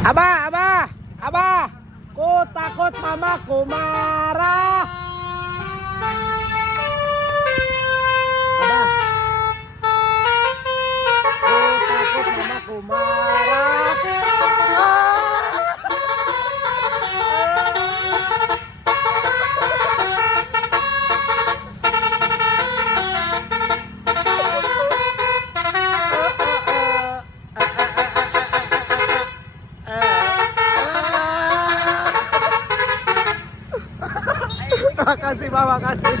Abah, abah, abah. Ku takut mamaku marah. Abah. Ku takut mamaku marah. Makasih, Pak, makasih.